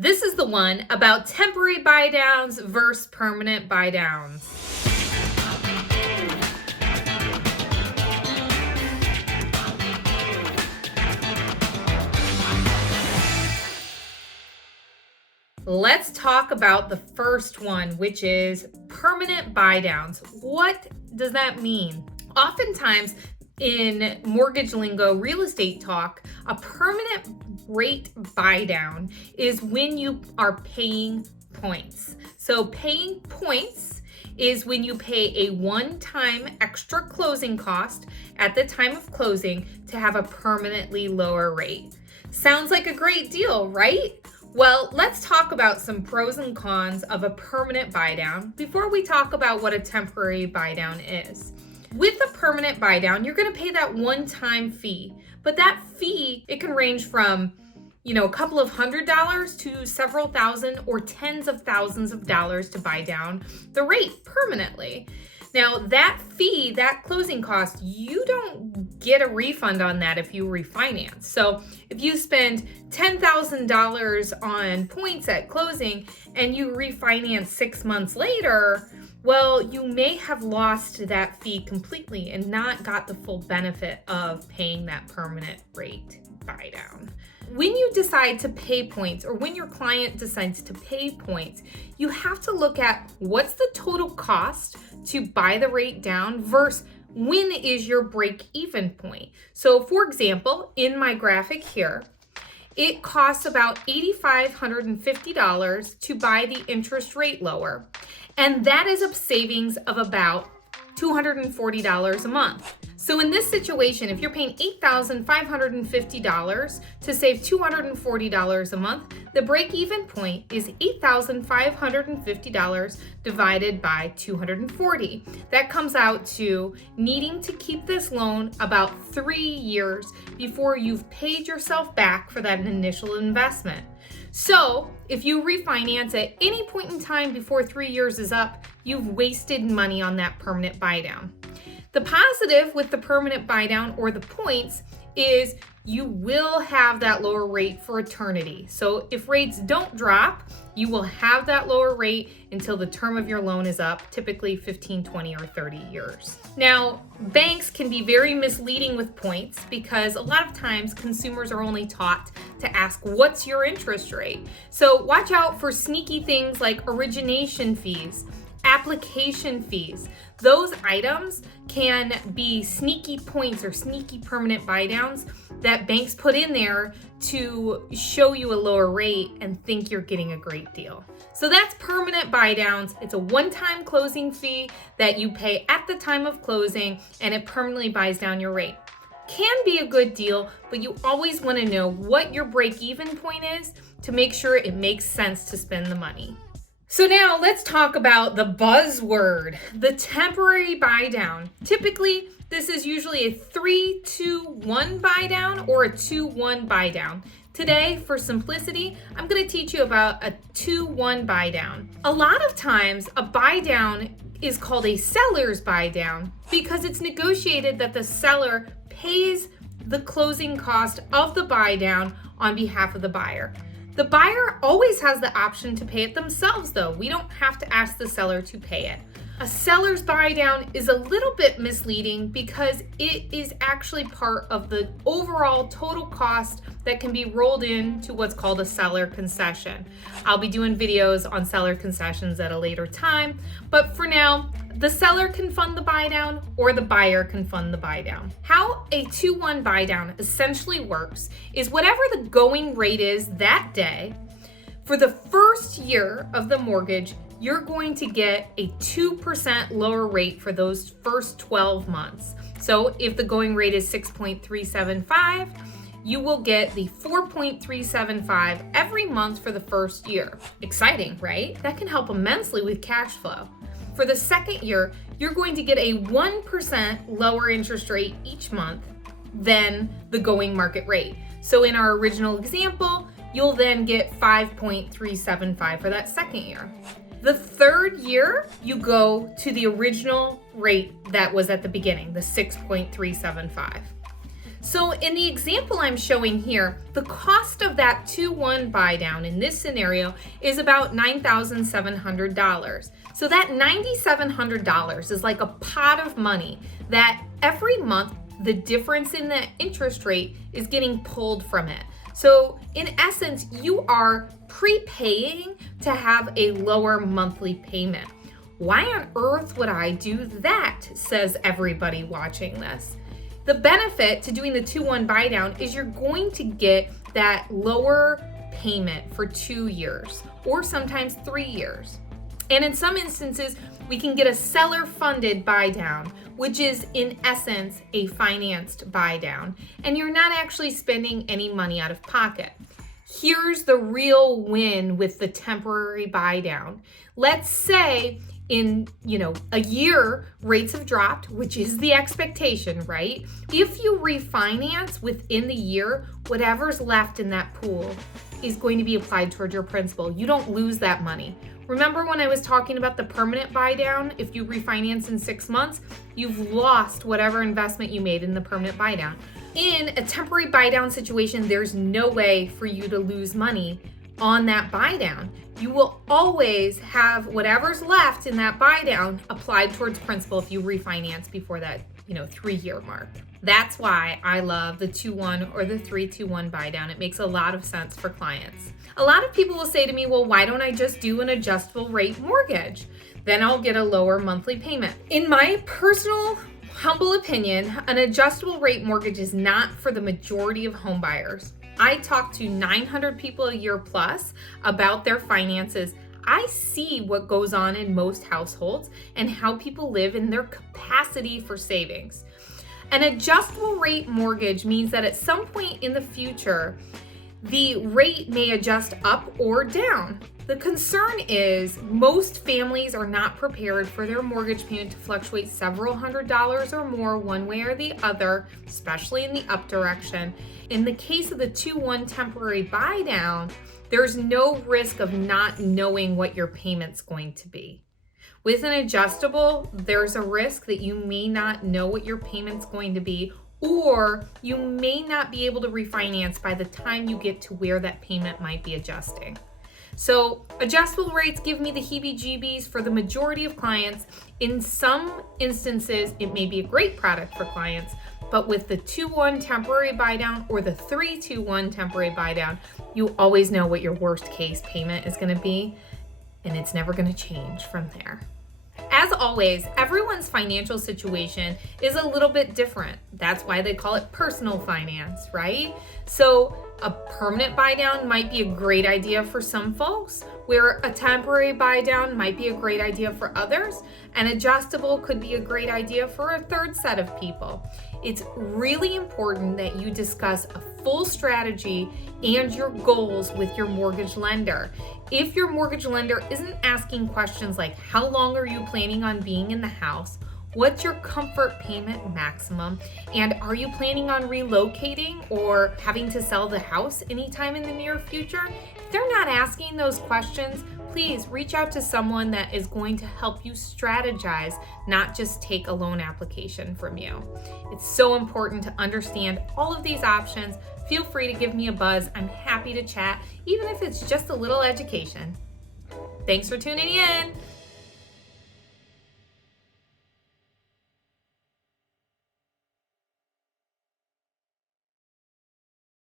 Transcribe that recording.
This is the one about temporary buy downs versus permanent buy downs. Let's talk about the first one, which is permanent buy downs. What does that mean? Oftentimes in mortgage lingo, real estate talk, a permanent rate buy down is when you are paying points. So paying points is when you pay a one-time extra closing cost at the time of closing to have a permanently lower rate. Sounds like a great deal, right? Well, let's talk about some pros and cons of a permanent buy down before we talk about what a temporary buy down is. With a permanent buy down, you're going to pay that one-time fee, but that fee, it can range from, a couple of $100s to several thousand or tens of thousands of dollars to buy down the rate permanently. Now, that fee, that closing cost, you don't get a refund on that if you refinance. So if you spend $10,000 on points at closing and you refinance 6 months later, well, you may have lost that fee completely and not got the full benefit of paying that permanent rate buy down. When you decide to pay points, or when your client decides to pay points, you have to look at what's the total cost to buy the rate down versus when is your break-even point. So for example, in my graphic here, it costs about $8,550 to buy the interest rate lower. And that is a savings of about $240 a month. So in this situation, if you're paying $8,550 to save $240 a month, the break-even point is $8,550 divided by 240. That comes out to needing to keep this loan about 3 years before you've paid yourself back for that initial investment. So if you refinance at any point in time before 3 years is up, you've wasted money on that permanent buy down. The positive with the permanent buy down or the points is you will have that lower rate for eternity. So if rates don't drop, you will have that lower rate until the term of your loan is up, typically 15, 20, or 30 years. Now, banks can be very misleading with points because a lot of times consumers are only taught to ask, what's your interest rate? So watch out for sneaky things like origination fees, application fees. Those items can be sneaky points or sneaky permanent buy downs that banks put in there to show you a lower rate and think you're getting a great deal. So that's permanent buy downs. It's a one-time closing fee that you pay at the time of closing and it permanently buys down your rate. Can be a good deal, but you always want to know what your break-even point is to make sure it makes sense to spend the money. So now let's talk about the buzzword, the temporary buy down. Typically, this is usually a 3-2-1 buy down or a 2-1 buy down. Today, for simplicity, I'm going to teach you about a 2-1 buy down. A lot of times, a buy down is called a seller's buy down because it's negotiated that the seller pays the closing cost of the buy down on behalf of the buyer. The buyer always has the option to pay it themselves, though. We don't have to ask the seller to pay it. A seller's buy down is a little bit misleading because it is actually part of the overall total cost that can be rolled into what's called a seller concession. I'll be doing videos on seller concessions at a later time, but for now, the seller can fund the buy down or the buyer can fund the buy down. How a 2-1 buy down essentially works is whatever the going rate is that day, for the first year of the mortgage, you're going to get a 2% lower rate for those first 12 months. So if the going rate is 6.375, you will get the 4.375 every month for the first year. Exciting, right? That can help immensely with cash flow. For the second year, you're going to get a 1% lower interest rate each month than the going market rate. So in our original example, you'll then get 5.375 for that second year. The third year, you go to the original rate that was at the beginning, the 6.375. So in the example I'm showing here, the cost of that 2-1 buy down in this scenario is about $9,700. So that $9,700 is like a pot of money that every month the difference in the interest rate is getting pulled from it. So in essence, you are prepaying to have a lower monthly payment. Why on earth would I do that, says everybody watching this. The benefit to doing the 2-1 buy down is you're going to get that lower payment for 2 years or sometimes 3 years. And in some instances, we can get a seller funded buy down, which is in essence a financed buy down, and you're not actually spending any money out of pocket. Here's the real win with the temporary buy down. Let's say in a year rates have dropped, which is the expectation, right? If you refinance within the year, whatever's left in that pool is going to be applied towards your principal. You don't lose that money. Remember when I was talking about the permanent buy down? If you refinance in 6 months, you've lost whatever investment you made in the permanent buy down. In a temporary buy down situation, there's no way for you to lose money on that buy down. You will always have whatever's left in that buy down applied towards principal if you refinance before that 3-year mark. That's why I love the 2-1 or the 3-2-1 buy down. It makes a lot of sense for clients. A lot of people will say to me, well, why don't I just do an adjustable rate mortgage? Then I'll get a lower monthly payment. In my personal humble opinion, an adjustable rate mortgage is not for the majority of home buyers. I talk to 900 people a year plus about their finances. I see what goes on in most households and how people live in their capacity for savings. An adjustable rate mortgage means that at some point in the future, the rate may adjust up or down. The concern is most families are not prepared for their mortgage payment to fluctuate several $100s or more one way or the other, especially in the up direction. In the case of the 2-1 temporary buy down, there's no risk of not knowing what your payment's going to be. With an adjustable, there's a risk that you may not know what your payment's going to be, or you may not be able to refinance by the time you get to where that payment might be adjusting. So adjustable rates give me the heebie-jeebies for the majority of clients. In some instances, it may be a great product for clients, but with the 2-1 temporary buy down or the 3-2-1 temporary buy down, you always know what your worst case payment is going to be, and it's never going to change from there. As always, everyone's financial situation is a little bit different. That's why they call it personal finance, right? So a permanent buy down might be a great idea for some folks, where a temporary buy down might be a great idea for others, and adjustable could be a great idea for a third set of people. It's really important that you discuss a full strategy and your goals with your mortgage lender. If your mortgage lender isn't asking questions like, how long are you planning on being in the house? What's your comfort payment maximum? And are you planning on relocating or having to sell the house anytime in the near future? If they're not asking those questions, please reach out to someone that is going to help you strategize, not just take a loan application from you. It's so important to understand all of these options. Feel free to give me a buzz. I'm happy to chat, even if it's just a little education. Thanks for tuning in.